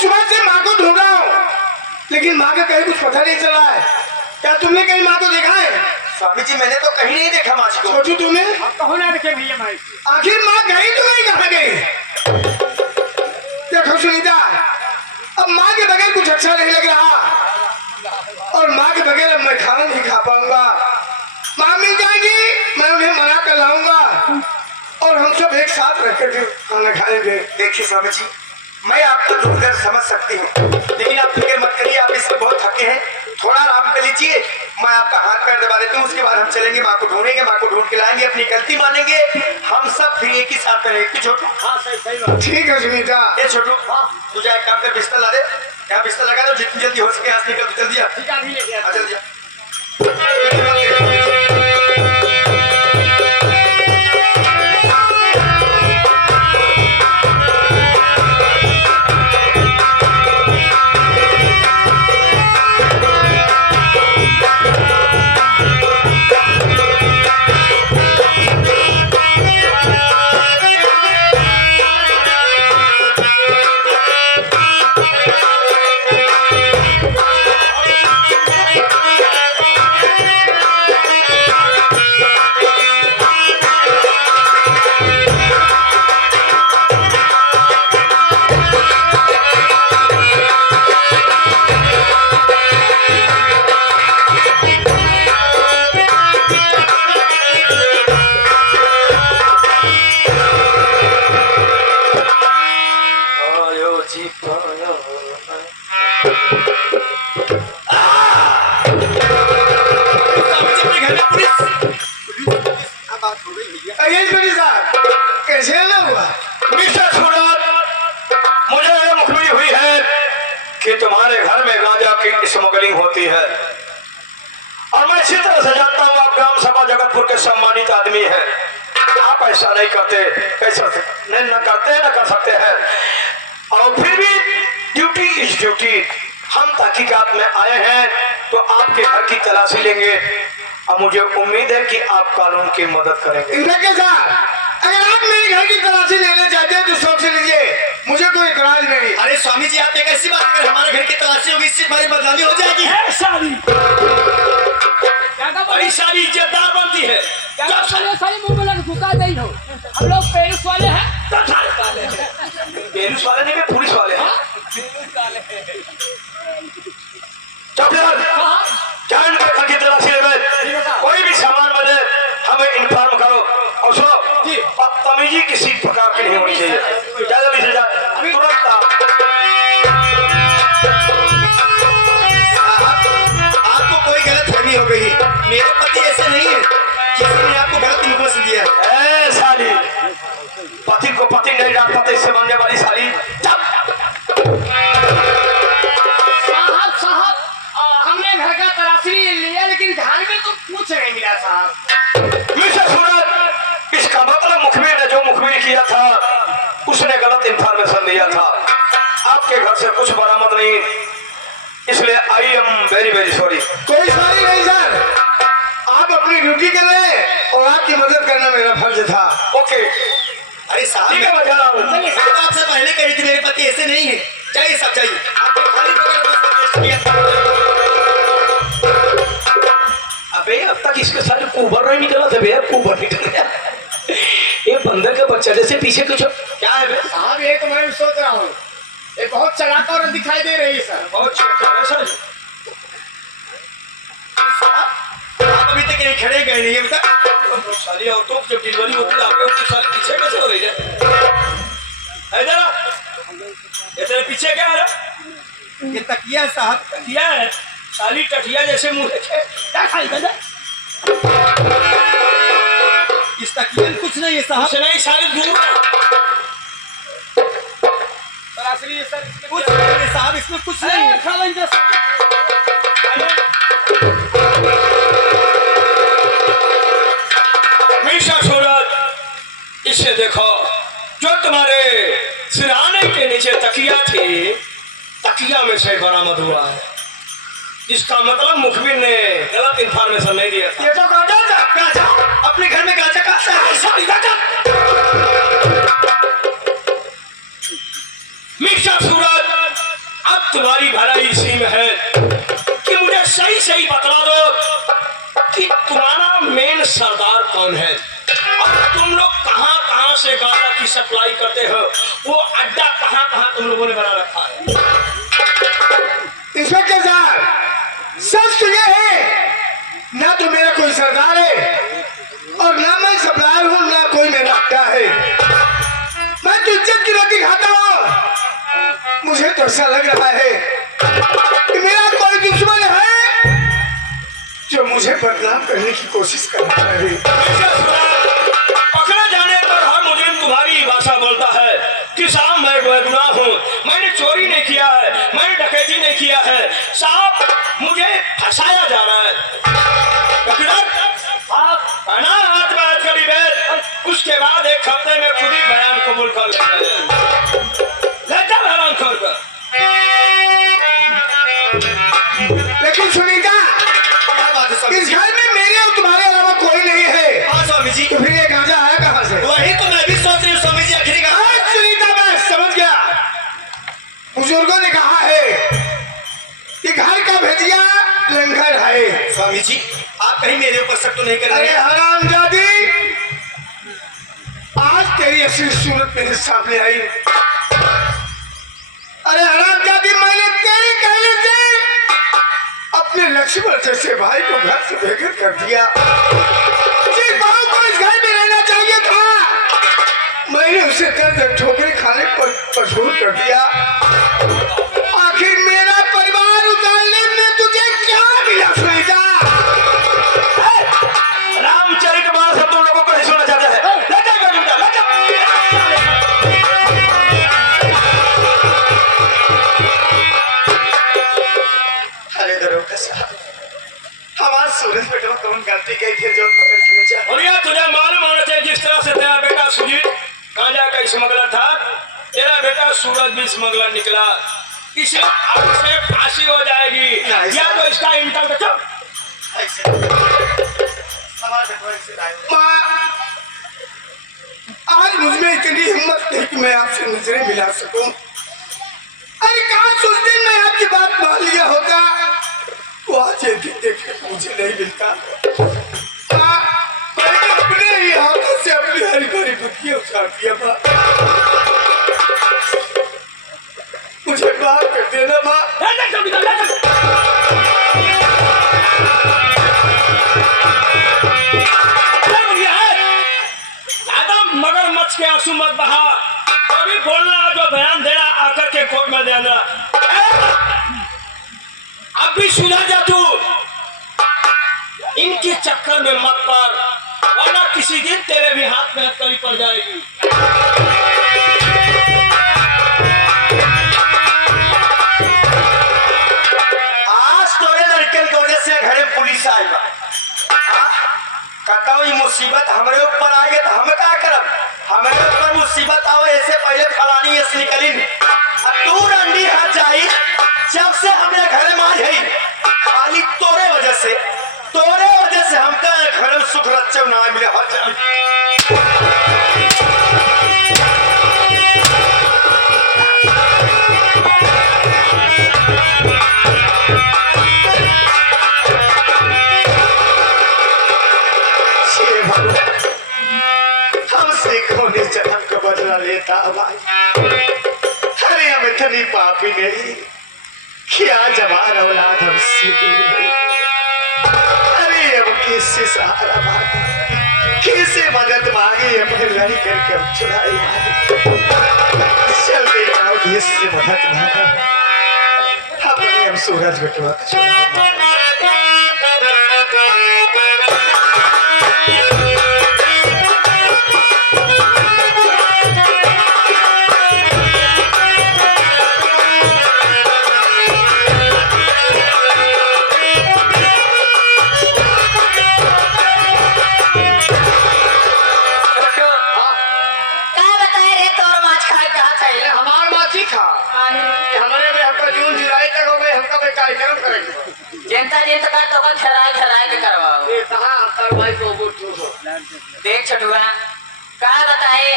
सुबह से माँ को ढूंढ रहा हूँ, लेकिन माँ का कहीं कुछ पता नहीं चला है। क्या तुमने कहीं माँ को देखा है? स्वामी जी मैंने तो कहीं नहीं देखा माँ जी को। सोचू तुम्हें कहो ना देखे भैया माई आखिर माँ गई तो नहीं, कहाँ गई? देखो सुनीता, अब माँ के बगैर कुछ अच्छा नहीं लग रहा, और माँ के बगैर अब मैं खाना नहीं खा पाऊंगा। माँ मिल जाएगी, मैं उन्हें मना कर लाऊंगा और हम सब एक साथ रहकर के खाना खाएंगे। देखिए स्वामी जी, मैं आपको ढूंढकर समझ सकती हूँ, लेकिन आप फिक्र मत करिए, आप इससे बहुत थके हैं, थोड़ा आराम कर लीजिए। मैं आपका हाथ पैर दबा देती हूँ, उसके बाद हम चलेंगे, माँ को ढूंढेंगे, माँ को ढूंढ के लाएंगे, अपनी गलती मानेंगे, हम सब फिर एक ही साथ करेंगे। छोटू, हाँ सही बात। ठीक है सुनीता। ये छोटू, तू जा एक काम कर, बिस्तर ला दे, यहाँ बिस्तर लगा दो, जितनी जल्दी हो सके यहाँ से निकल। जल्दी आ, ठीक है, अभी लेके आता हूं। जल्दी आ। कैसे ना हुआ? मिस्टर सूरत, मुझे यह मुखबिरी हुई है कि तुम्हारे घर में गांजा की स्मगलिंग होती है, और मैं इसी तरह से जानता हूँ आप ग्राम सभा जगतपुर के सम्मानित आदमी हैं। आप ऐसा नहीं करते, कैसे नहीं न करते न कर सकते हैं, और फिर भी ड्यूटी इज ड्यूटी। हम तहकीकात में आए हैं तो आपके घर की तलाशी लेंगे, और मुझे उम्मीद है कि आप कानून की मदद करेंगे। इनके साथ अगर आप मेरे घर की तलाशी लेना चाहते हैं तो शौक से लीजिए, मुझे कोई इतराज नहीं। अरे स्वामी जी, आप एक ऐसी बात, अगर हमारे घर की तलाशी होगी इससे हमारी बदनामी हो जाएगी। सारी बड़ी सारी इज्जतदार बनती है। क्या सारी मुंह में लग घुसा नहीं हो। हम लोग पेरिस वाले हैं। पेरिस वाले नहीं, पुलिस वाले हैं। क्या इनके घर की तलाशी ले, कोई भी सामान बने हमें इन्फॉर्म करो, और सुनो बदतमीजी किसी प्रकार की नहीं होनी चाहिए। तुरंत आपको कोई गलत फहमी हो गई, मेरे पति ऐसे नहीं है, किसी ने आपको गलत इन्फॉर्मेशन दिया है। साली, पति को पति नहीं डांटता तो इससे बनने वाली साली। साहब हमने घर का तलाशी लिया, लेकिन घर में तो कुछ नहीं मिला साहब। मिस्टर सूरत, इसका मतलब मुखबिर ने जो मुखबिर किया था उसने गलत इंफॉर्मेशन दिया था। आपके घर से कुछ बरामद नहीं, इसलिए I am very very sorry. कोई सॉरी नहीं सर, आप अपनी ड्यूटी कर रहे हैं और आपकी मदद करना मेरा फर्ज था। ओके, अरे साहब, ठीक है, मैं जा रहा हूँ। आपसे पहले कही थी मेरे पति ऐसे नहीं है। चाहिए सब चाहिए, आपको खाली पकड़ के उसको टेस्ट किया। अबे अब तक इसके सारे कुबर नहीं निकला था भैया, कुबर निकल गया। ये बंदर के बच्चा जैसे पीछे कुछ क्या है बे? साहब ये तो मैं भी सोच रहा हूँ, ये बहुत चलाक औरत दिखाई दे रही है सर। बहुत सर। आप अभी तक यहीं खड़े गए नहीं है बेटा। साली औरतों की जब डिलीवरी होती है आपके उसके साले पीछे कैसे हो रही है? ये तेरे पीछे क्या है? ये तकिया है साहब, टटिया है साली, टटिया जैसे मुंह देखे क्या खाई गया? इस तकिया में कुछ नहीं है साहब। कुछ नहीं साली, दूर तलाशी है सर, इसमें कुछ नहीं है साहब, इसमें कुछ नहीं है। मिस्टर सूरत, इसे देखो, जो तुम्हारे सिरहाने के नीचे तकिया थी, तकिया में से बरामद हुआ है। इसका मतलब मुखबिर ने गलत इंफॉर्मेशन नहीं दिया था। ये तो गांजा था, गांजा अपने घर में गांजा का मिस्टर सूरत, अब तुम्हारी भलाई इसी में है कि मुझे सही सही बतला दो कि तुम्हारा मेन सरदार कौन है और तुम लोग कहाँ कहाँ से गांजा की सप्लाई करते हो, वो अड्डा कहाँ कहाँ तुम लोगों ने बना रखा है। इंस्पेक्टर साहब, सच तो ये है ना तो मेरा कोई सरदार है और ना मैं सप्लायर हूँ, ना कोई मेरा अड्डा है। मैं तो इज्जत की रोटी खाता हूँ। मुझे तो ऐसा लग रहा है कि मेरा कोई दुश्मन है जो मुझे बदनाम करने की कोशिश कर रहा है। पकड़े जाने पर हर मुजरिम तुम्हारी भाषा बोलता है कि साहब मैं बेगुनाह हूँ, मैंने चोरी नहीं किया है, मैंने डकैती नहीं किया है, साहब मुझे फंसाया जा रहा है। हाथ में करी बैठ, उसके बाद एक हफ्ते में खुद ही बयान कबूल कर लेता हैरान कर। लेकिन सुनीता, इस घर में मेरे और तुम्हारे अलावा कोई नहीं है। हाँ स्वामी जी, तो फिर ये गांजा आया कहाँ से? वही तो मैं भी सोच रही हूँ स्वामी जी। आखिर आज सुनीता, मैं समझ गया। बुजुर्गों ने कहा है कि घर का भेदिया लंगर है। स्वामी जी, आप कहीं मेरे ऊपर शक तो नहीं कर अरे रहे? हरामजादी, आज तेरी असली सूरत मेरे सामने आई। अरे हरामजादी, मैंने तेरे कहने से अपने लक्ष्मण जैसे भाई को घर से बेघर कर दिया। जिस बहू को इस घर में रहना चाहिए था, मैंने उसे दर्द ठोकरे खाने पर मजबूर कर दिया। आखिर मेरा परिवार उतारने में तुझे क्या मिला सुनीता? रामचरितमानस सब तुम लोगों को नहीं सुनना चाहता है। अरे दरोगा साहब, हमारे सूरज बेटा कौन गलती की थी जो पकड़ के ले जा? और यह तुझे मालूम होना चाहिए, जिस तरह से तेरा बेटा सुजीत गांजा का स्मगलर था, तेरा बेटा सूरज भी स्मगलर निकला। इसे अब से फांसी हो जाएगी या तो इसका इंतकाल कर। ऐसे हमारे बेटा से लाए। माँ, आज मुझमें इतनी हिम्मत नहीं कि मैं आपसे नजरें मिला सकूं। अरे कहाँ उस दिन मैं आपकी बात मान लिया होता, वो आज ये दिन देखने को मुझे नहीं मिलता। माँ, मैंने अपने ही हाथों से अपनी हरी भरी बुद्धियां उछाल दिया। माँ, मुझे माफ कर देना माँ। मगरमच्छ के आंसू मत बहा, अभी बोलना जो बयान देना आकर के कोर्ट में देना। अब भी सुना जा तू, इनके चक्कर में मत पड़, वरना किसी दिन तेरे भी हाथ में हथकड़ी पड़ जाएगी। आज तोरे लड़के की वजह से घरे पुलिस आई बा। कहता हूँ ये मुसीबत हमारे ऊपर आ गई तो हम क्या करब? हमारे ऊपर मुसीबत आवे ऐसे पहले फलानी ऐसे निकली तू रंडी हाथ जाई। जब से हमें घर में आई है, खाली तोरे वजह से हमका घर में सुख रच्चे ना मिले। हर हमसे कौन जन्म का बदला लेता भाई? अरे हम इतनी पापी नहीं, क्या जवान औलाद हमसे दूर नहीं। अरे अब किससे सहारा मांगे, किससे मदद मांगे? अपने लड़ी करके हम चुराए मांगे। चल देखा किससे मदद मांगा, अपने हम सूरज बेटवा कार्यक्रम करेंगे। जनता जनता का तो कौन ठहराए ठहराए के करवाओ। ये कहाँ करवाई तो वो देख छठुआ, क्या बताए,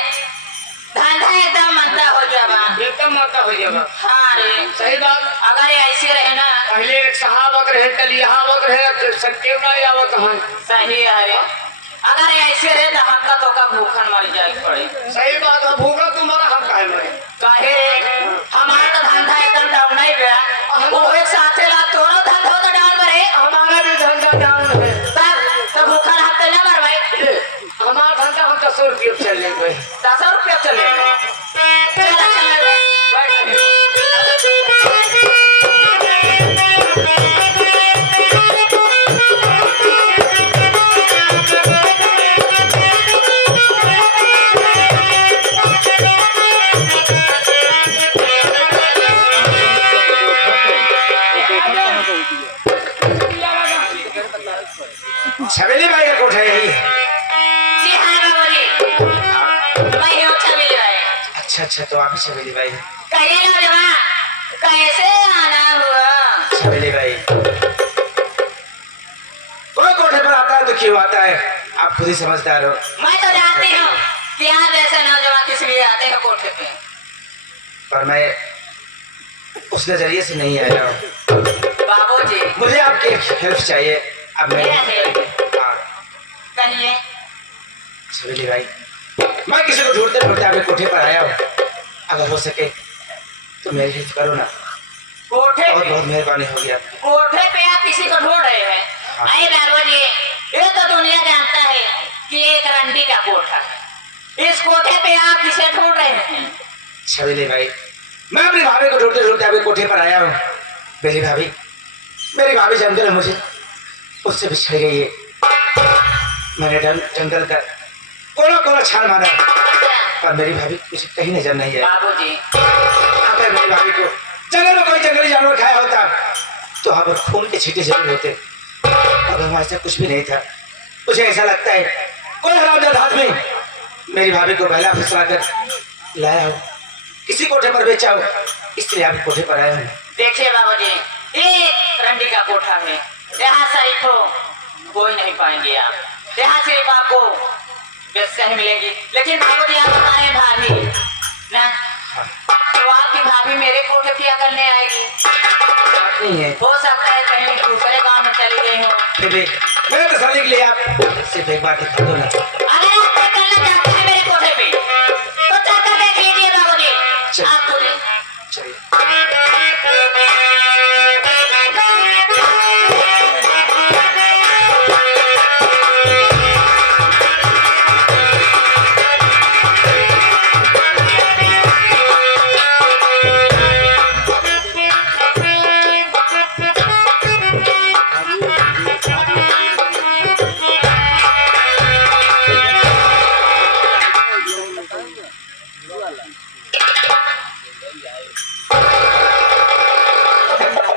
धंधा एकदम मंदा हो गया बा। एकदम माता हो जाएगा। हाँ रे, सही बात। अगर ये ऐसे रहे ना, पहले एक सहावत रहे, कल यहाँ आवत रहे, सत्य नहीं आवत हन। सही है रे। अगर ये ऐसे रहे तो हमका तो का भूखन मर जाए पड़े। सही बात है, भूखा तुम्हारा हम काहे मरे। काहे रे, हमारा तो धंधा एकदम डाउन नहीं गया। वो एक साथे ला तोरो धंधा तो डाउन मरे। हमारा भी धंधा डाउन है। तब तो भूखन हम तो ना मरवाई। हमारा धंधा हम 10 रुपये चल गए। 10 रुपया चले। चल चल बैठ। छबेली भाई का कोठा यही है। जी हाँ बाबूजी, मैं ही हूँ छबीली भाई। अच्छा अच्छा, तो आप ही छबेली भाई हैं। कहिए ना जवान, कैसे आना हुआ? छबेली भाई कोई कोठे पर आता है तो क्यों आता है, आप खुद ही समझदार हो। मैं तो जानती हूँ कि यहाँ जैसे नौजवान किस लिए आते हैं कोठे पे। पर मैं उस नजरिए से नहीं आया हूँ। बाबूजी, मुझे आपकी हेल्प चाहिए। अब मैं मेरा हेल्प? हाँ कहिए। छबेली भाई, मैं किसी को ढूंढते ढूंढते आपके कोठे पर आया हूँ। अगर हो सके तो मेरी हेल्प करो ना, कोठे बहुत पे? बहुत मेहरबानी होगी आपकी। कोठे पे आप किसी को ढूंढ रहे हैं? हाँ। अरे बाबूजी, ये तो दुनिया जानता है कि एक रंडी का कोठा है। इस कोठे पे आप किसे ढूंढ रहे हैं? छबेली भाई, मैं अपनी भाभी को ढूंढते ढूंढते आपके कोठे पर आया हूँ। मेरी भाभी जानते हो मुझे, उससे बिछड़ गई है। मैंने जंगल का कोना कोना छान मारा, पर मेरी भाभी मुझे कहीं नजर नहीं है। बाबूजी, अगर मेरी भाभी को जंगल में कोई जंगली जानवर खाया होता तो वहाँ पर खून के छींटे जरूर होते। अब हमारे से कुछ भी नहीं था। मुझे ऐसा लगता है कोई हरामजादा हाथ में मेरी भाभी को बहला फुसला कर लाया हो, किसी कोठे पर बेचा हो, इसलिए आपके कोठे पर आया हूँ। देखिए बाबूजी, ये रंडी का कोठा है। यहाँ शरीफ हो कोई नहीं पाएंगे आप। यहाँ सिर्फ आपको व्यवस्था ही मिलेगी। लेकिन बाबूजी, आप बता रहे हैं भाभी ना, तो आपकी भाभी मेरे कोठे क्या करने आएगी? बात नहीं है, हो सकता है कहीं दूसरे गांव में चली गई हो। फिर भी मेरे तसल्ली के लिए आप सिर्फ एक बार दिखा दो ना। अगर आप तय करना चाहते हैं मेरे कोठे पे तो चलकर देख लीजिए बाबूजी। चलिए। आप खुद चलिए।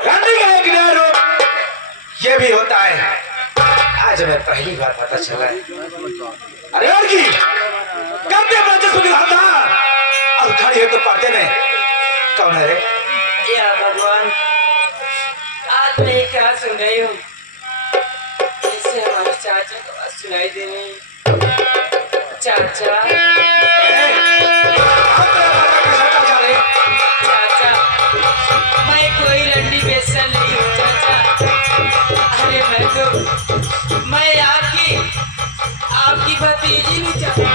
गांधी का एक नया रूप ये भी होता है, आज हमें पहली बार पता चला है। अरे और की करते राजस्व की धांधा और खड़ी है तो पर्दे में कौन है रे? या भगवान, आज मैं क्या सुन रही हूँ? जैसे हमारे चाचा को आवाज सुनाई दे रही। चाचा, चाचा, मैं कोई रंडी बेसन नहीं हूँ चाचा। अरे मैं आपकी भतीजी नहीं चाहता।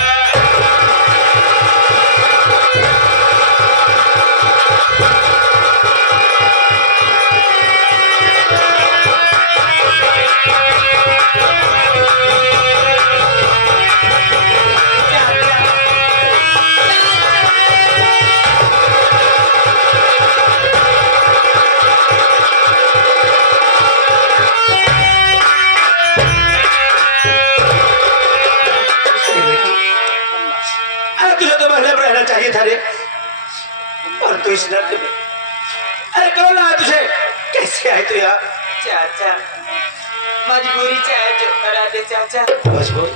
अरे तुझे तो महल में रहना चाहिए था रे, और तू इस नर्क में। अरे कौन लाया तुझे, कैसे आए तू यहाँ? चाचा, मजबूरी चाहे जो करा दे चाचा। मजबूर?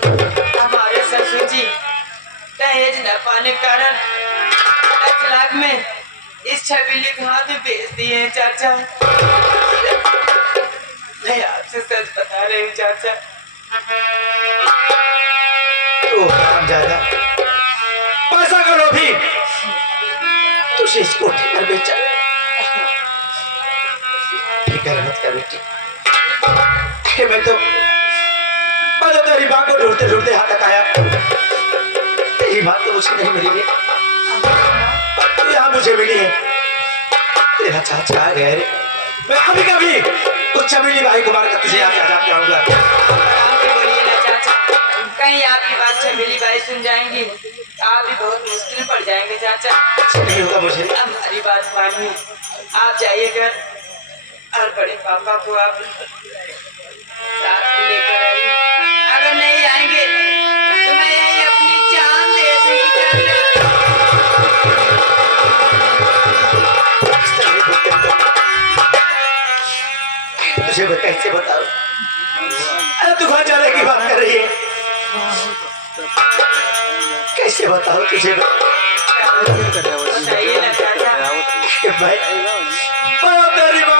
हमारे ससुर जी दहेज न पाने के कारण 10 लाख में इस छबीली को हाथ में बेच दिए हैं चाचा। मैं आपसे सच बता रही हूँ चाचा। तो हरामजादा, पैसा का लोभी, तुझे इस कोठे पर बेचा। फिक्र मत कर बेटी, मैं तो तेरी माँ को ढूंढते ढूंढते यहाँ तक आया। तेरी बात तो मुझे नहीं मिली है, पर तू यहाँ मुझे मिली है। तेरा चाचा आ गया रे, मैं अभी कभी उस चमेली भाई को मारकर तुझे यहाँ आ जाके आऊंगा। बोलिए ना चाचा, कहीं आपकी बात चमेली बाई सुन जाएंगी, आप भी बहुत मुश्किल में पड़ जाएंगे चाचा। नहीं होगा मुझे। अब हमारी बात मानिए, आप जाइएगा और बड़े पापा को आप साथ में लेकर आइए। अगर नहीं आएंगे तो मैं यही अपनी जान दे दूंगी चाचा। तुझे मैं कैसे बताऊं? अरे तू घर जाने की बात कर रही है, कैसे बताऊं तुझे? बताइए ना चाचा। भाई तेरी माँ,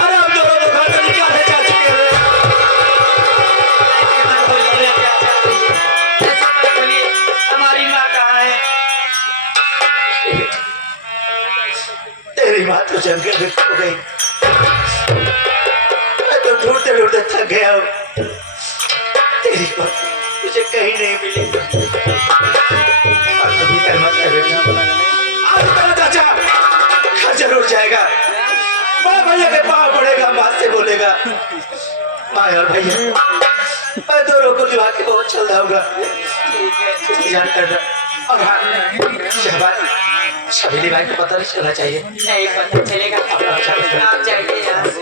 अरे हम दोनों तो घर से निकाले जा चुके हैं। ऐसे मत बोलिए ना चाचा, ऐसे मत बोलिए। हमारी माँ कहाँ है? तेरी माँ तो जंगल में खो गई, मैं तो ढूंढते ढूंढते थक गया हूँ। तेरी माँ मुझे कहीं नहीं मिली। और तुम फिक्र मत कर बेटा, आज तेरा चाचा घर जरूर जाएगा। माँ भैया के पाँव पड़ेगा, माँ से बोलेगा माँ और भैया मैं दोनों को दिवा के बहुत चल जाऊंगा। इंतजार करना। और हाँ शहबाज, शबीली भाई को पता नहीं चलना चाहिए। नहीं पता चलेगा, आप जाइए यहाँ से।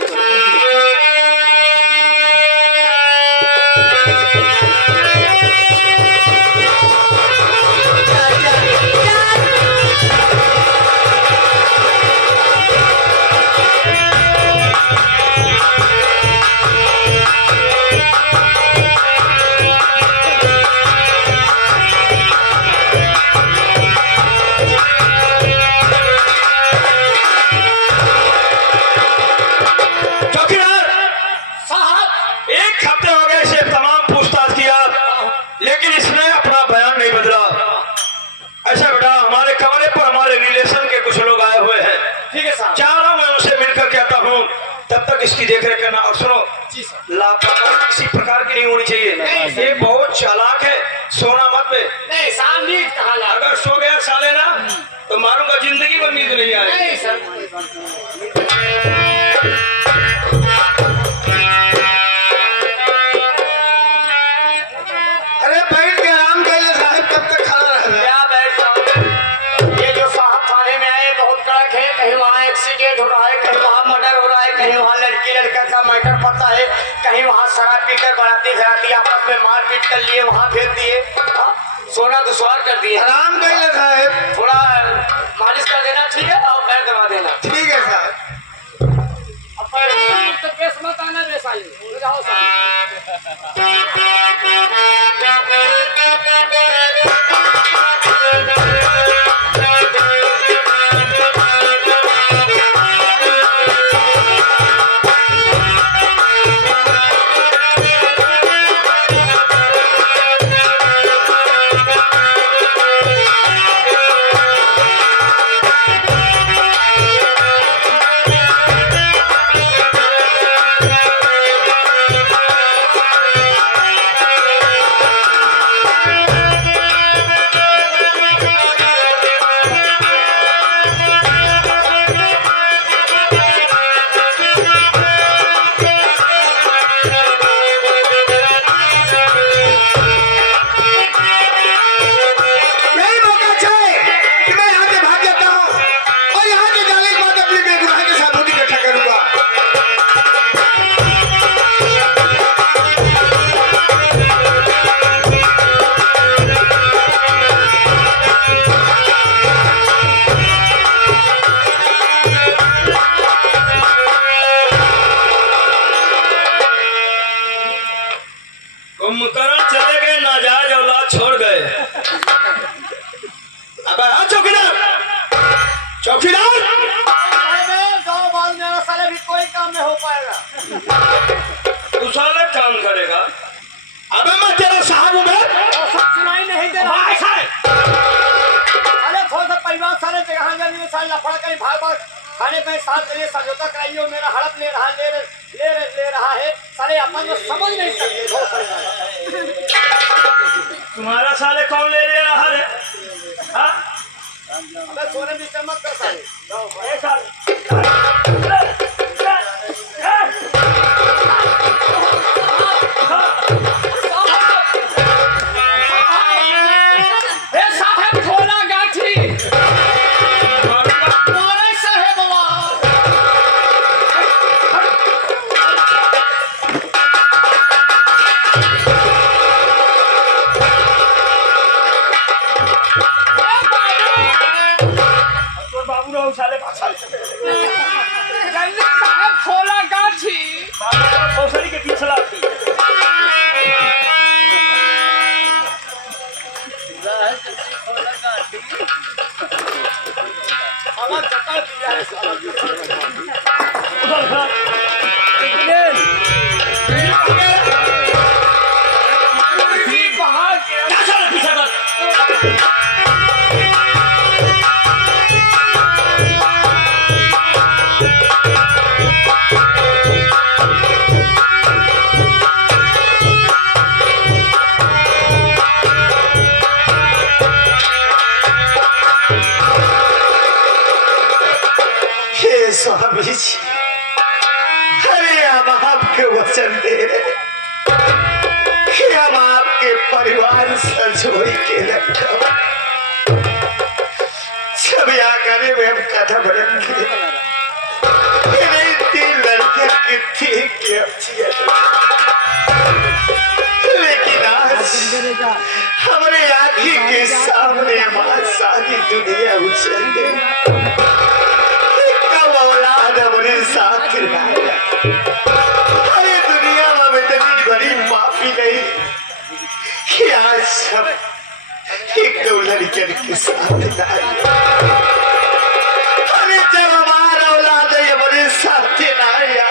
चौकीदार साहब, एक हफ्ते हो गए इसे तमाम पूछताछ किया, लेकिन इसने अपना बयान नहीं बदला। ऐसा बेटा, हमारे कमरे पर हमारे रिलेशन के कुछ लोग आए हुए हैं। ठीक है साहब। जा रहा हूं, मैं उनसे मिलकर कहता हूँ, तब तक इसकी देखरेख करना। और सुनो, लापरवाही किसी प्रकार की नहीं होनी चाहिए। ये बहुत चालाक है, सोना मत पे। नहीं साहब, नींद कहाँ ला? अगर सो गया साले ना तो मारूंगा, जिंदगी में नींद नहीं आएगी। नहीं सर। अरे बैठ के आराम कर ले साहब, कब तक खड़ा रहना? क्या बैठ जाओ? ये जो साहब थाने में आए बहुत कड़क है। कहीं वहाँ एक्सीडेंट हो रहा है, कहीं वहाँ मर्डर हो रहा है, कहीं वहाँ लड़की लड़का का मैटर पता है, कहीं वहाँ शराब पीकर बराती घराती आपस में मारपीट कर लिए, वहाँ भेज दिए। हाँ? सोना दुश्वार कर दिए। आराम कर ले साहब। थोड़ा मालिश कर देना, ठीक है, और पैर दबा देना। ठीक है साहब। अब पैर तो केस मत आना रे साले, हो जाओ साले। में साल लफड़ा कहीं भाग भाग खाने पे साथ के लिए समझौता कराइए मेरा हड़प ले रहा है साले अपन को समझ नहीं सकते बहुत परेशान। तुम्हारा साले कौन ले रहा है? हाँ? अबे सोने भी चमक कर साले जाओ ए साले। ए साहब खोला गाठी मोरे साहब तो बाबू रहो साले भाषा जल्दी साहब खोला गाठी भोसड़ी के पीछे लाती। हमारा चक्कर दिया है साला उधर खड़ा। बाहर के क्या साले पीछे कर? हे स्वामी जी, अरे हम आपके वचन दे रहे कि हम आपके परिवार संजोई के रखा जब यहाँ करे में हम कदम रखे तीन लड़कियां कितनी लेकिन आज हमारे आँखी के सामने हमारी सारी दुनिया उछल गई। औलाद हमारे साथ लाया। अरे दुनिया में इतनी बड़ी माफी नहीं कि आज सब एक दो लड़कियों के साथ लाया। अरे जब हमारा औलाद हमारे साथ लाया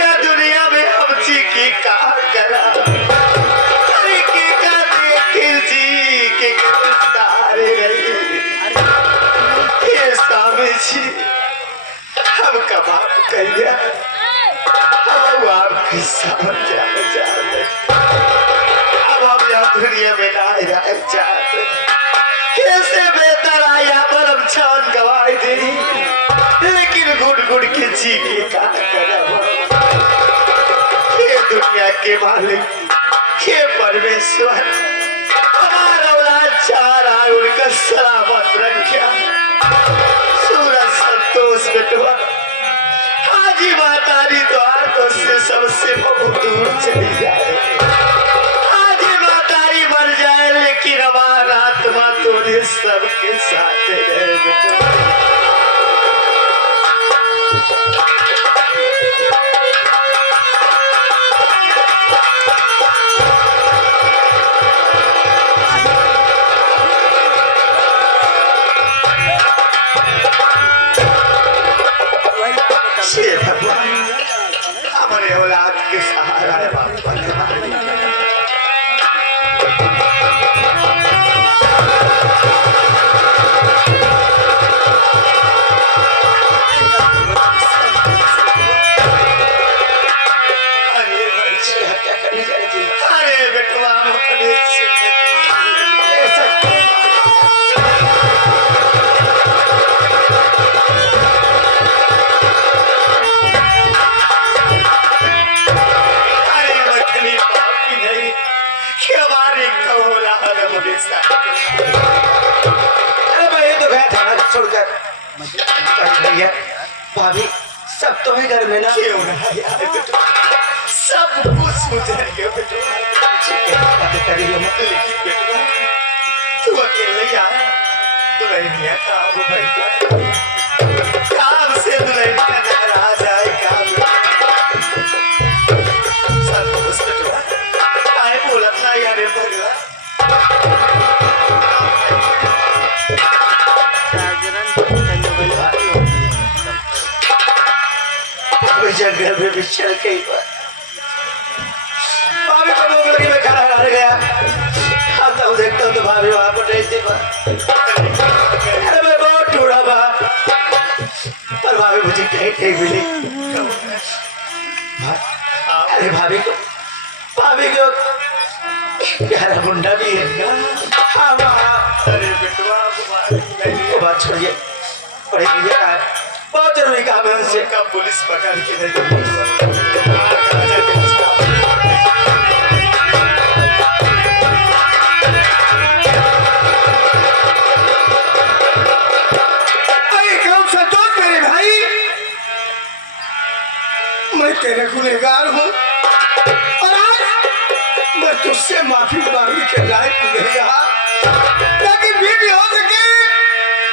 या दुनिया में हम जी की कहा करा अरे की का देख जी के दारे रही स्वामी जी हम कब आप कहिए हम आपकी समझ जाना चाहते अब हम यहाँ दुनिया में ना रहना चाहते कैसे बेहतर आया पर हम छान गवाई दे लेकिन गुड़ गुड़ के जी के का ये दुनिया के मालिक ये परमेश्वर हमारा औलाद चाह रहा है उनका सलामत रखा सूरज संतोष बेटवा हाजी मातारी द्वार तो से सबसे बहुत दूर चली जाए हाजी मातारी मर जाए लेकिन हमारा आत्मा तोरे सबके साथ रहे बेटवा। हमारे औलाद के सहारा है बाप अरे बेटवा हम अपने भाभी सब तो है घर में ना क्यों ना यार बेटा सब कुछ गुजर गया बेटा करिए मत लेकिन बेटा तू अकेले यार दुल्हनिया काम भाई काम से दुल्हनिया नजर आ जाए काम संतोष बेटा काय बोलत ना यार भगवान जंगल में बिछड़ कई बार भाभी को डोंगरी में खड़ा रह गया आता हूँ देखता हूँ तो भाभी वहां पर नहीं थी अरे मैं बहुत नहीं ठीक मिली। अरे भाभी को प्यारा मुंडा भी है ना। हाँ हाँ। अरे बेटवा वो बात छोड़िए, बड़े भैया का बहुत जरूरी काम है उनसे। का पुलिस पकड़ के तेरे गुनहगार हूँ और आज मैं तुझसे माफी मांगने के लायक नहीं रहा, ताकि भी हो सके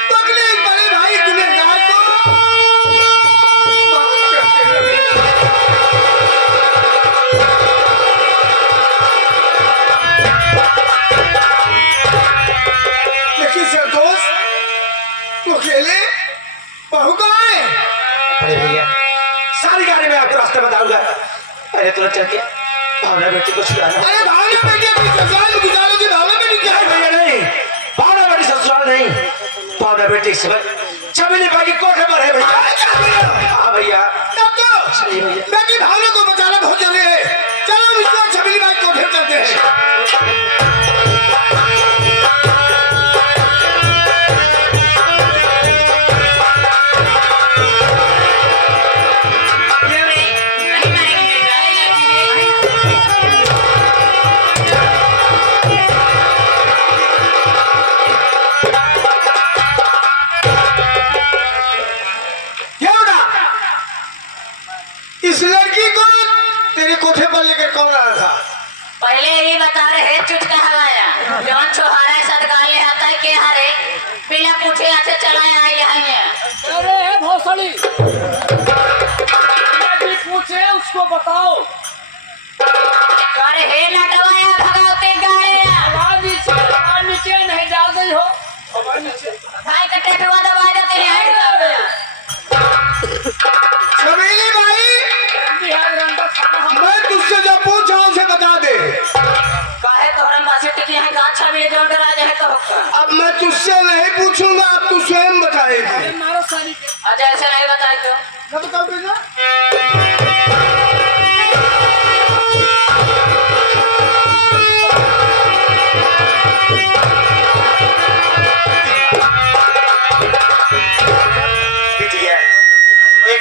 तो अपने एक बड़े भाई गुनहगार को माफ करते रहे। लेकिन सर दोस्त तो अकेले बहू कहाँ है? अरे भैया सारी गाड़ी में आपको रास्ता बताऊंगा, पहले तुरंत चल के भावना बेटी को छुड़ाना। अरे भावना बेटी अपनी ससुराल में गुजारो की भावना बेटी क्या है? भैया नहीं, भावना बेटी ससुराल नहीं, भावना बेटी इस समय चमेली भाई की कोठे पर है भैया। हाँ भैया तब तो बेटी भावना को बचाना बहुत जरूरी है। चलो इसको चमेली भाई कोठे चलते हैं। इस लड़की को तेरे कोठे पर लेकर कौन आया था? पहले ही बता रहे चुटका हवाया जौन छोहारा सदका ले आता है के हारे बिना पूछे ऐसे चलाया यहाँ। अरे भोसड़ी भी पूछे उसको बताओ। अरे हे नटवाया भगाते गाड़िया नीचे नहीं डाल गई हो भाई का टेटवा दबा देते हैं। चमेली भाई मैं तुझसे जो पूछा उसे बता दे। काहे तोहरन बासी टिकी है गाछा में जो डरा जाए तो अब मैं तुझसे नहीं पूछूंगा, अब तू स्वयं बताएगी। अच्छा ऐसे नहीं बताए तो बताओ बेटा।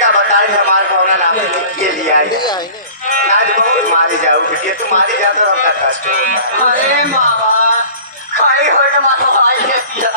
बताए हमारे भावना नाम के लिए आई आज बहुत मारी जाओ बेटे, तू मारी जा तो हमका कष्ट होगा। अरे मामा खाई होए ना मातो भाई है पिया।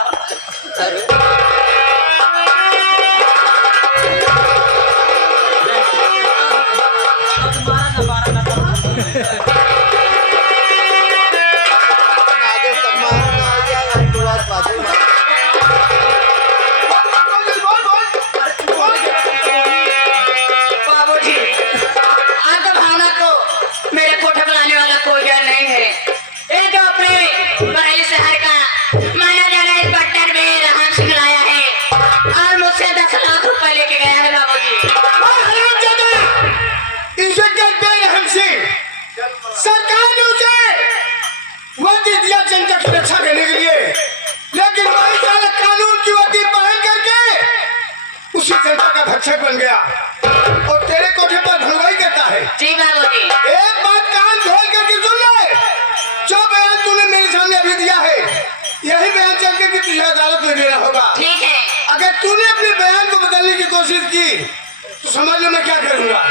सरकार ने उसे वर्दी दिया जनता की रक्षा करने के लिए, लेकिन वही साला कानून की वर्दी पहन करके उसी जनता का भक्षक बन गया और तेरे कोठे पर धुलवाई करता है। जी बाबूजी। एक बात कान खोल करके सुन ले, जो बयान तूने मेरे सामने अभी दिया है यही बयान चल के तुझे अदालत में देना होगा। ठीक है। अगर तूने अपने बयान को बदलने की कोशिश की तो समझ लो मैं क्या करूंगा।